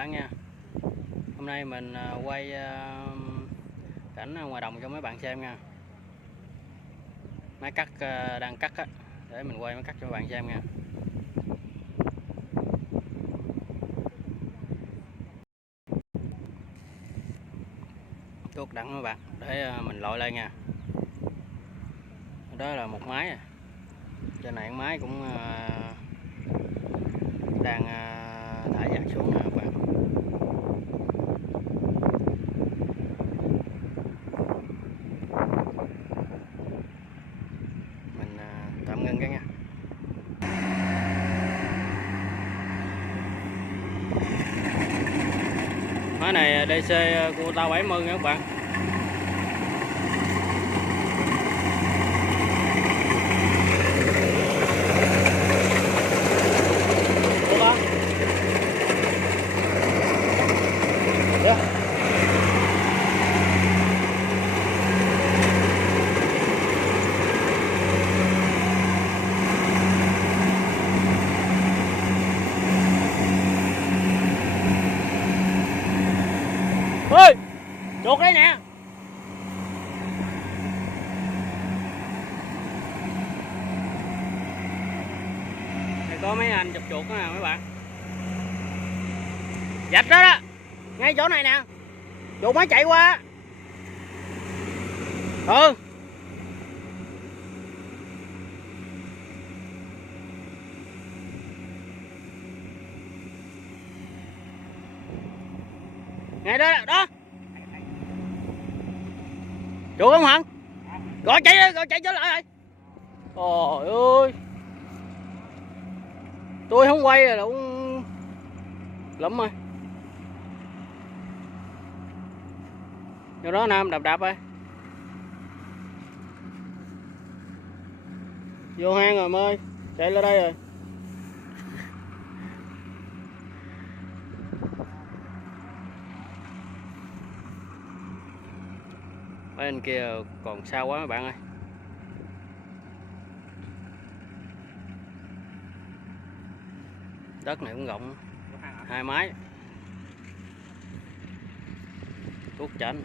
bạn nha. Hôm nay mình quay cảnh ngoài đồng cho mấy bạn xem nha. Máy cắt đang cắt á, để mình quay máy cắt cho các bạn xem nha. Tuốt đặng các bạn, để mình lội lên nha. Đó là một máy, trên này máy cũng đang thả dạt xuống nè các bạn. Mình tạm ngưng cái nha. Máy này DC Kubota 70 nha các bạn. Ơi, chuột đây nè. Đây có mấy anh chụp chuột đó nè mấy bạn. Dạch đó đó, ngay chỗ này nè. Chuột mới chạy qua. Ừ. Ngay đó đó. Chuột không hả? Gọi chạy đi, gọi chạy trở lại rồi. Trời ơi. Tôi không quay rồi cũng lắm rồi. Vô đó Nam đạp đạp ơi. Vô hang rồi ơi, chạy lên đây rồi. Bên kia còn xa quá mấy bạn ơi. Đất này cũng rộng, hai máy. Tuốt chảnh.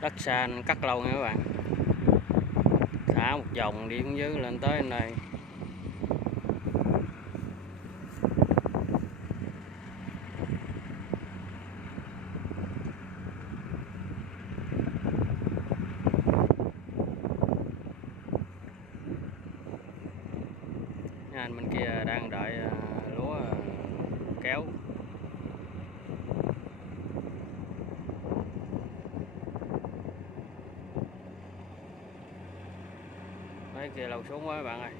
Đất xanh cắt lâu nha các bạn. Thả một vòng đi xuống dưới lên tới bên đây. Anh bên kia đang đợi lúa kéo. Mấy kia lâu xuống quá các bạn ơi.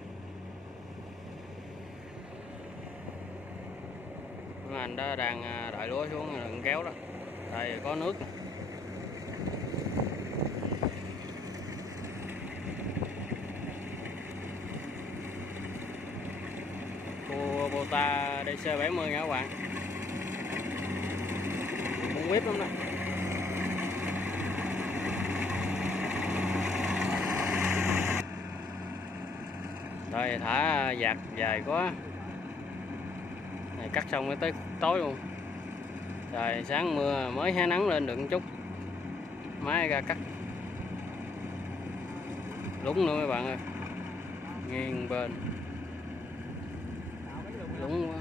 Mấy anh đó đang đợi lúa xuống đừng kéo đó. Đây có nước nè. Kubota DC 70 nha các bạn. Cũng biết lắm đó. Rồi thả dạt dài quá. Này cắt xong mới tới tối luôn. Trời sáng mưa mới hé nắng lên được một chút. Máy ra cắt. Lúng nữa mấy bạn ơi. Nghiêng bên. Lúng quá.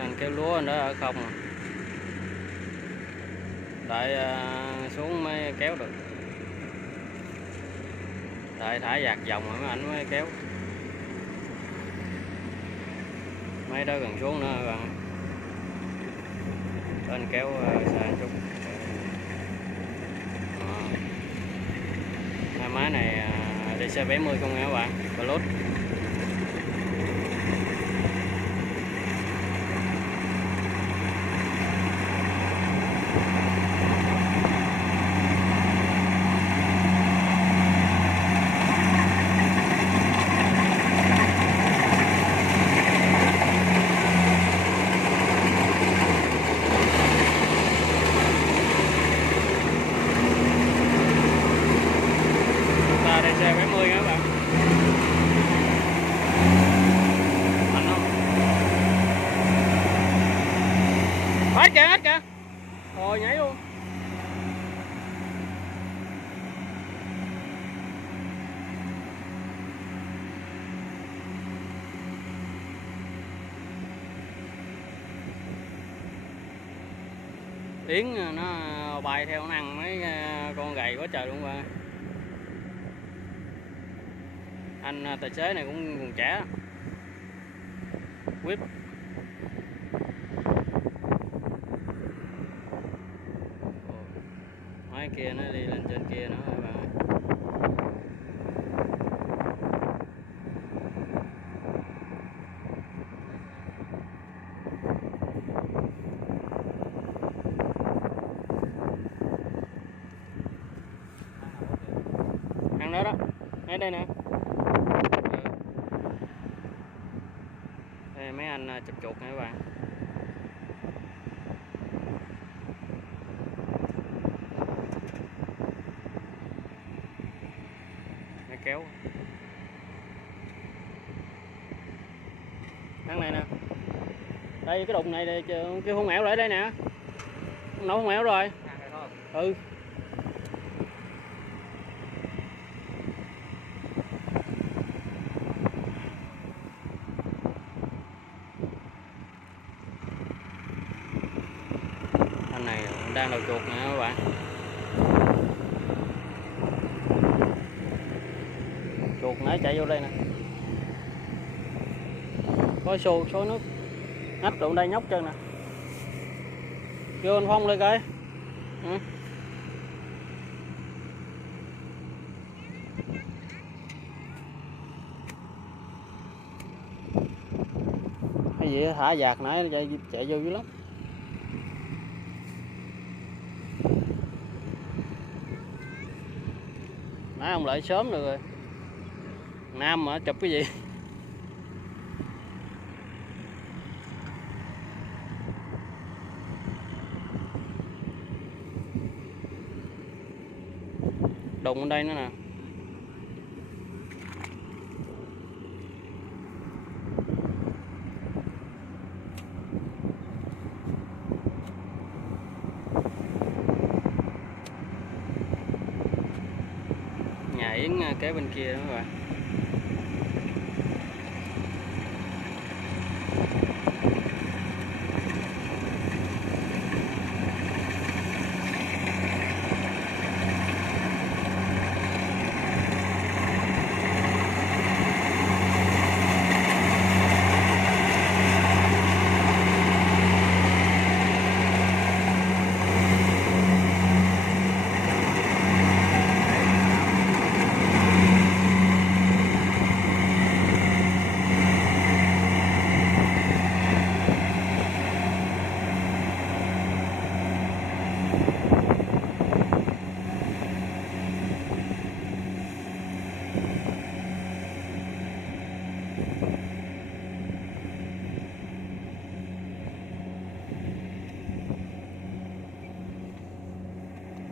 Anh kéo lúa anh đó ở không à. Đợi xuống mới kéo được. Đợi thả dạt vòng rồi mấy anh mới kéo. Mấy đó gần xuống nữa các bạn. Cho anh kéo xa một chút. Hai máy này DC 70 không nha các bạn. Bluetooth. yến nó bay theo nó ăn mấy con gầy quá trời luôn bạn. Anh tài xế này cũng còn trẻ, whip. Máy kia nó đi lên trên kia nữa các bạn ơi. Ăn đó đó, ngay đây nè. Đây mấy anh chụp chuột nha các bạn. Máy kéo. Ăn này nè. Đây cái đụng này đây, kêu hôn ẻo lại đây nè. Nấu hôn ẻo rồi. Ừ. Anh này đang đầu chuột nè các bạn. Chuột nãy chạy vô đây nè. Có số nước ngách đụng đây nhóc chân nè. Kêu anh Phong lên coi. Ừ. Cái gì thả vạc nãy chạy vô dữ lắm. Nãy ông lại sớm được rồi. Nam mà chụp cái gì? Đụng ở đây nữa nè. Nhà Yến kế bên kia đó các bạn.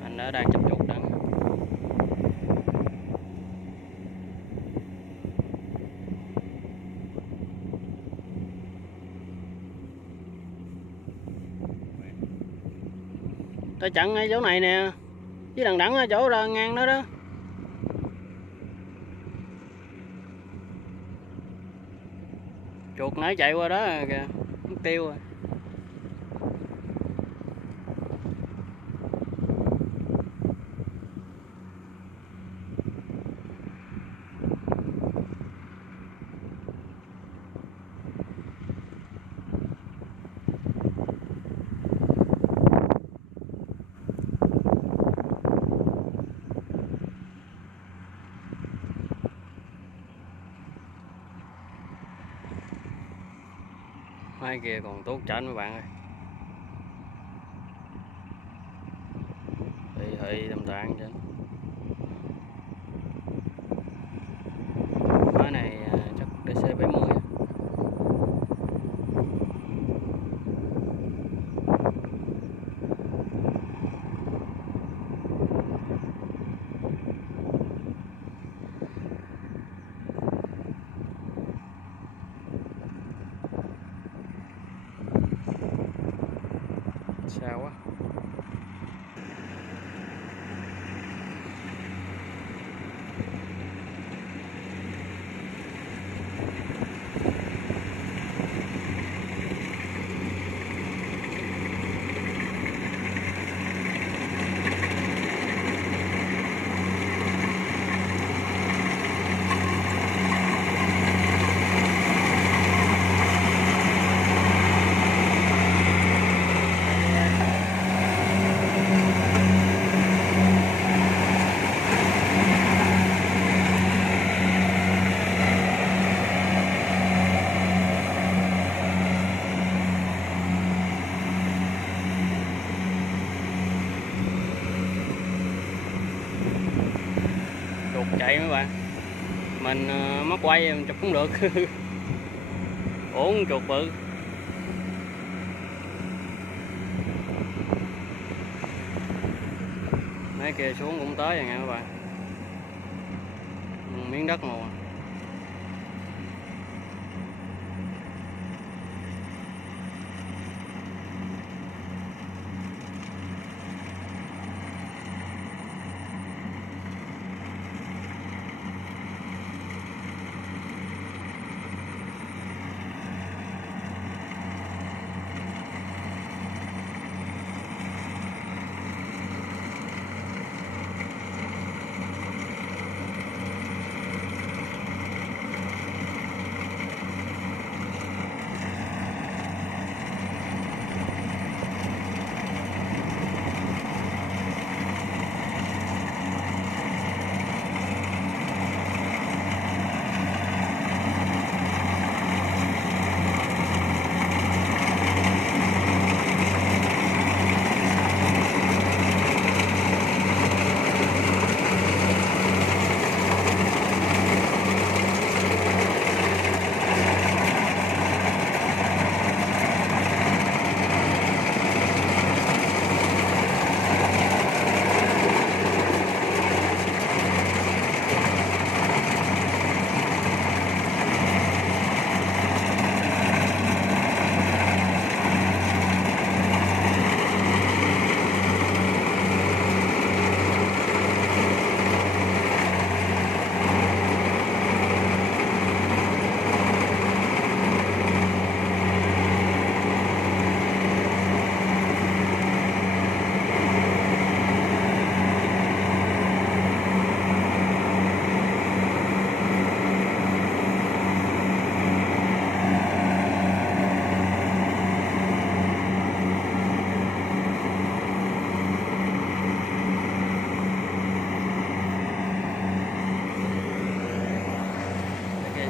Anh đã đang chụp chuột đó. Ta chặn ngay chỗ này nè, chứ đằng đẵng ở chỗ ra ngang đó đó. Chuột nãy chạy qua đó kìa, mất tiêu rồi. Hai kia còn tốt chảnh mấy bạn ơi. Thì tầm tàn chứ. Máy này chắc DC70. Sao quá. vậy mấy bạn. Mình mất quay mình chụp cũng được. Uống chuột bự. Mấy kia xuống cũng tới rồi nha các bạn. Miếng đất màu.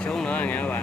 Xuống nữa nha các bạn.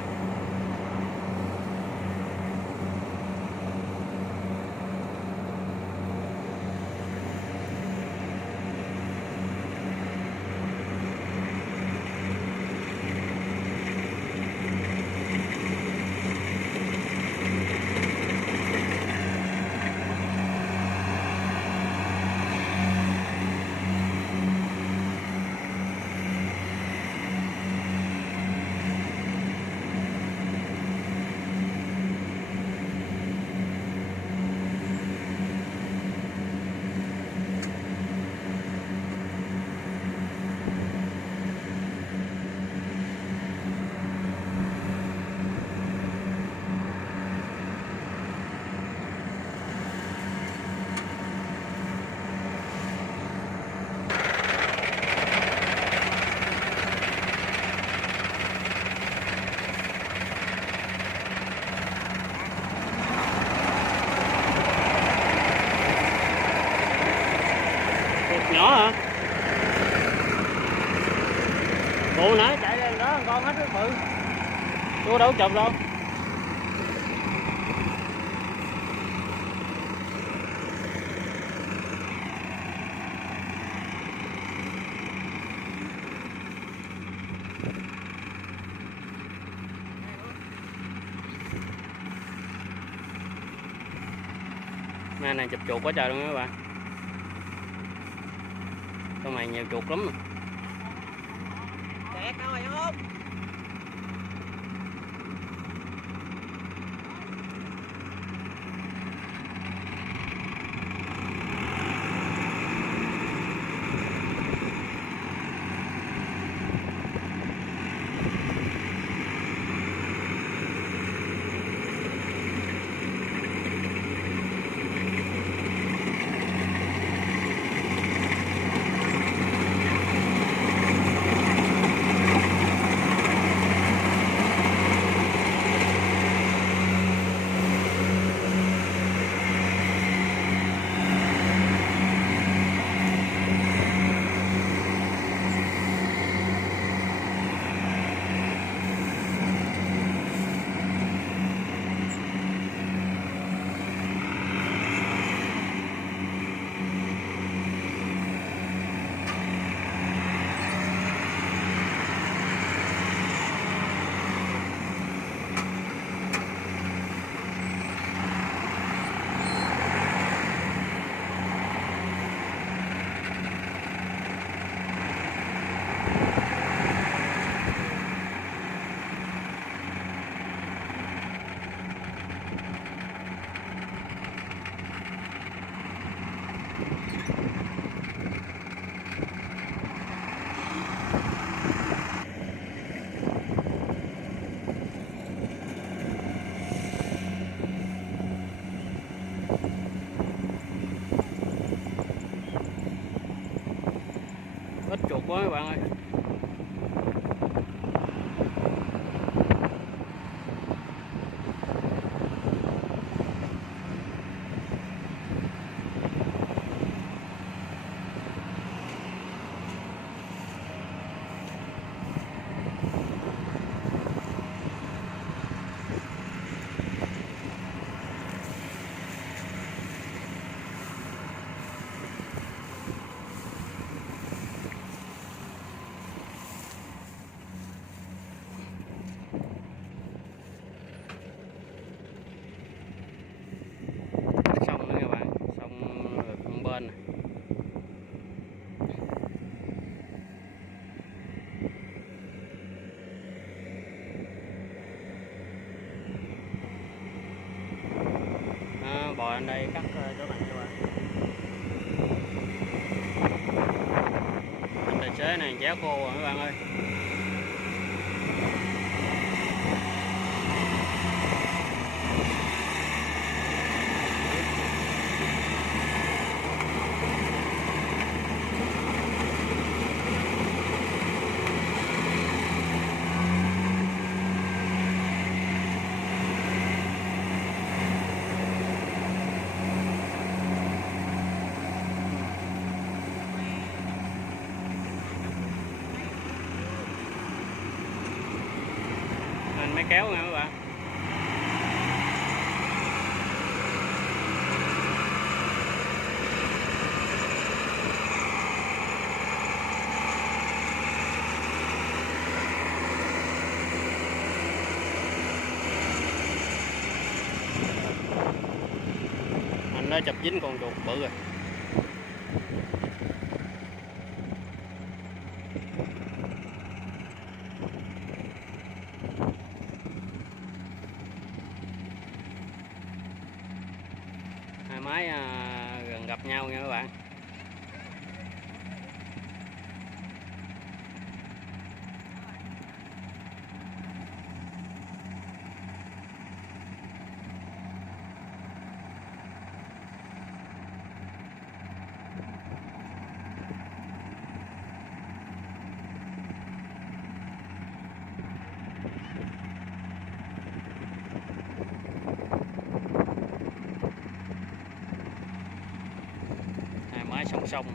Nhỏ hả? Cụ nãy chạy lên đó con hết rất bự. Tôi đâu chụp đâu. Nay này chụp chuột quá trời luôn các bạn. Trong này nhiều chuột lắm. Đẹp đâu rồi không? quá các bạn ơi. Sông nữa các bạn, sông được bên này. Bò anh đây cắt chỗ này các bạn. Anh tài xế này chéo khô rồi các bạn ơi. Anh mới kéo nha các bạn. Anh đã chụp dính con chuột bự rồi. Hai máy gần gặp nhau nha các bạn. Hai máy song song.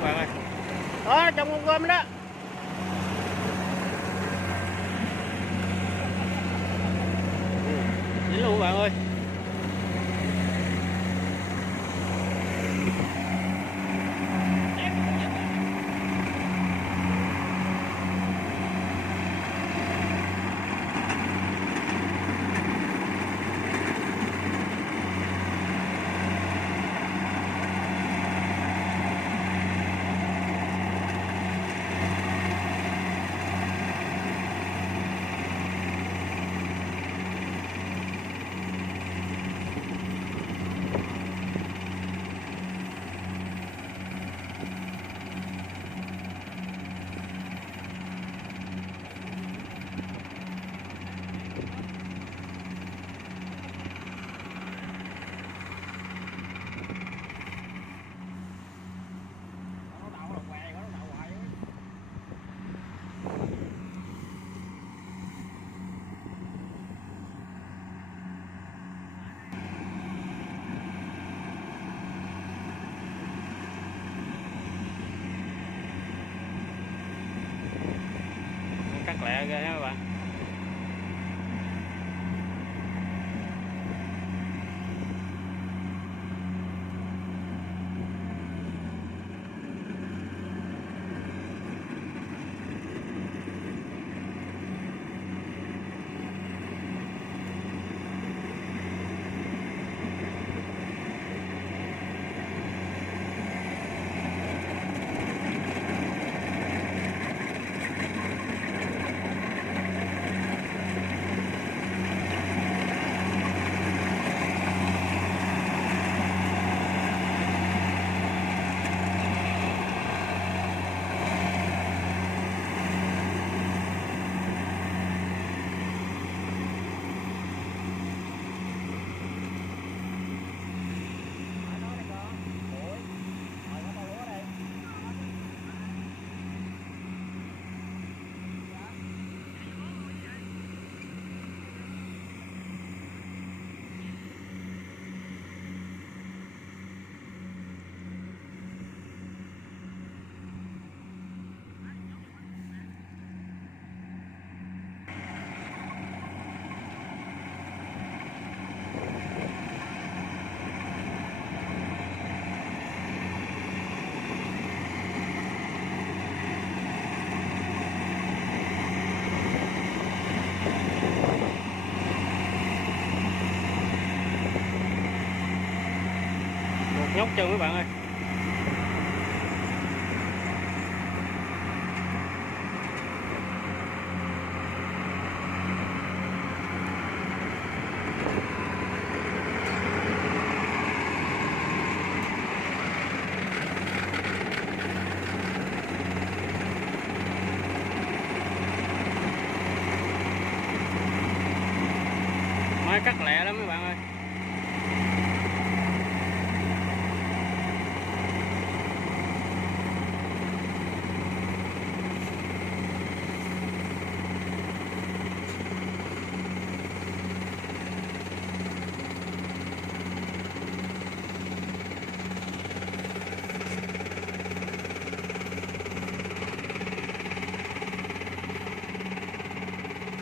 Các bạn ơi, đó trong con cơm đó. Dính luôn các bạn ơi. Cắt lẹ ghê các bạn. tốt chưa mấy bạn ơi. Máy cắt lẹ lắm mấy bạn ơi.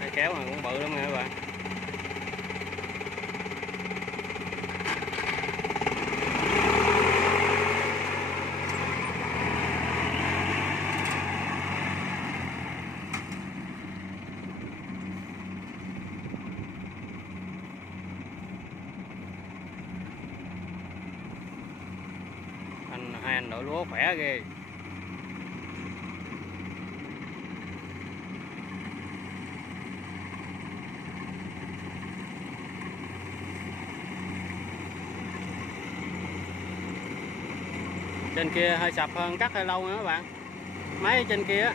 Cây kéo này cũng bự lắm nha các bạn. Hai anh đội lúa khỏe ghê. Trên kia hơi sập hơn, cắt hơi lâu nữa các bạn. Máy trên kia á.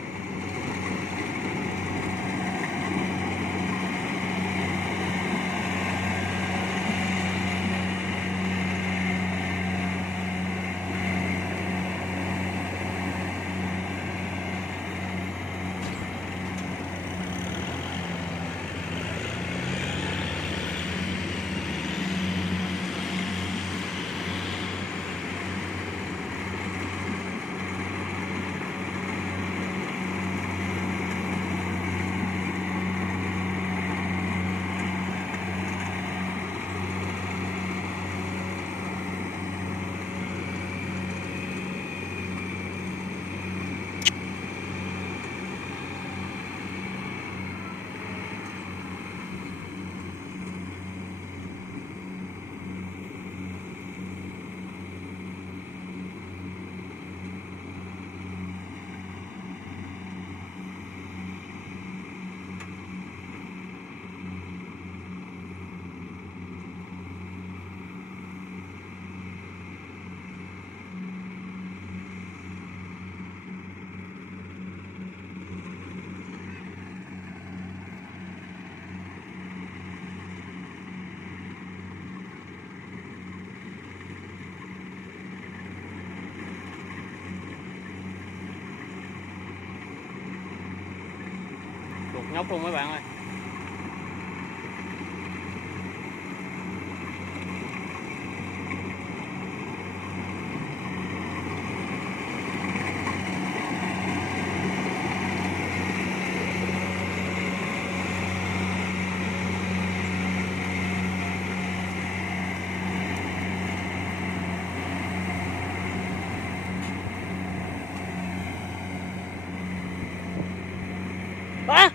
Chuột nhóc luôn mấy bạn ơi. Á,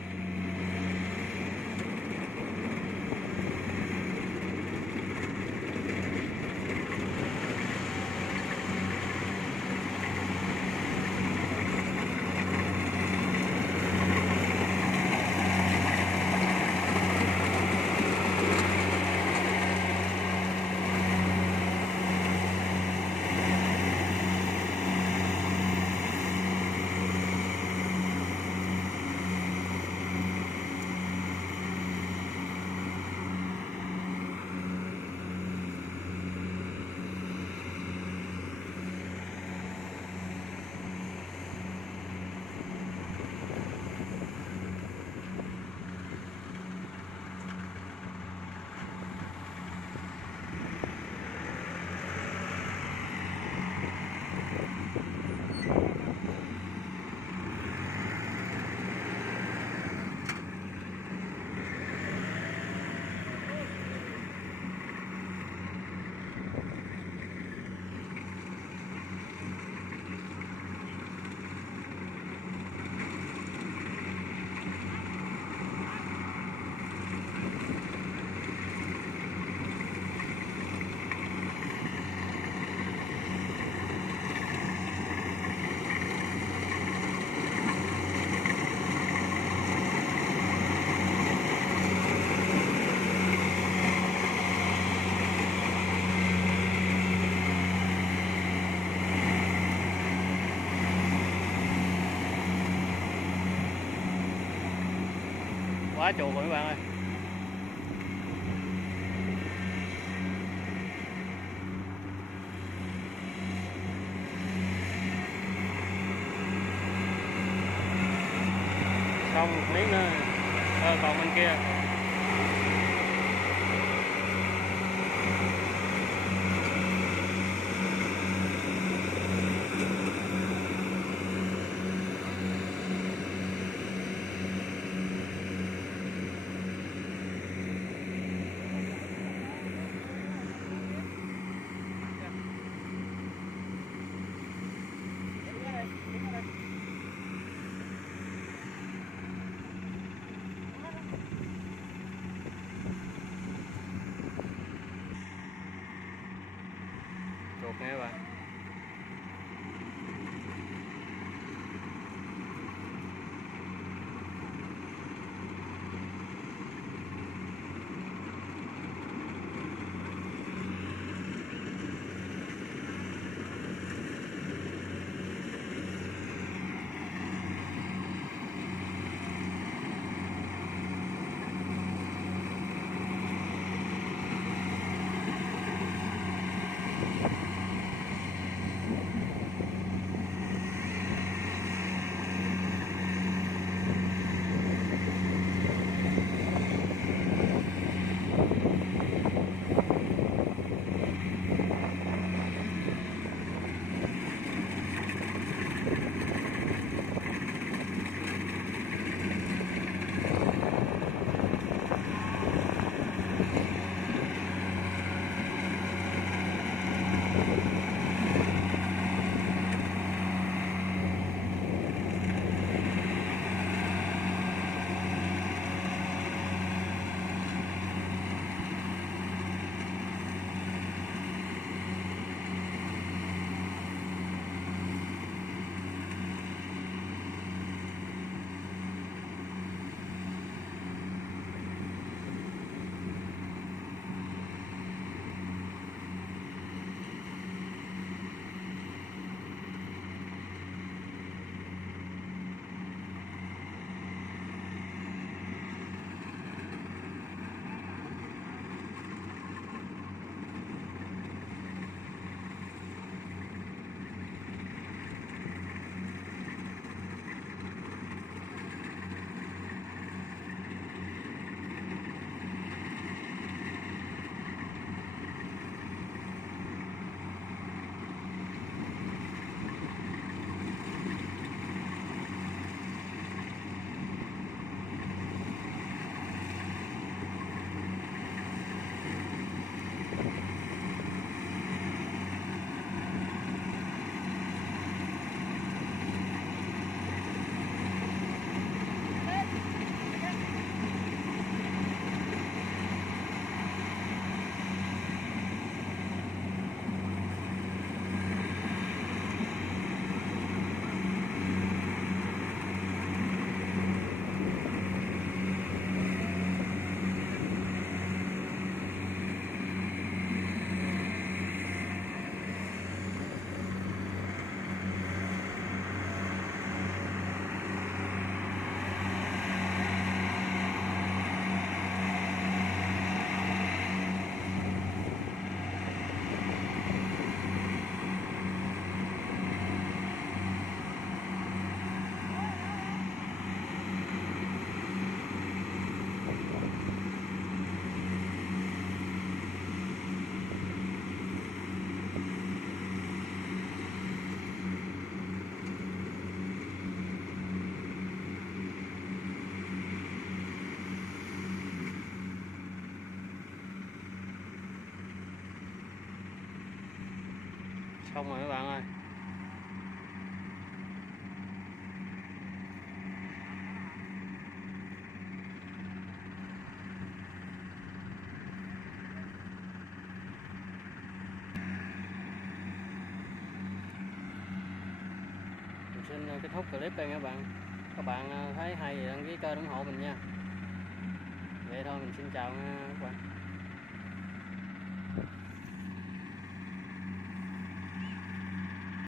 quá chuột rồi các bạn ơi. Xong một miếng nữa còn bên kia. Chuột nghe các bạn. Xong rồi các bạn ơi. Mình xin kết thúc clip đây các bạn. Các bạn thấy hay thì đăng ký kênh ủng hộ mình nha. Vậy thôi, mình xin chào các bạn.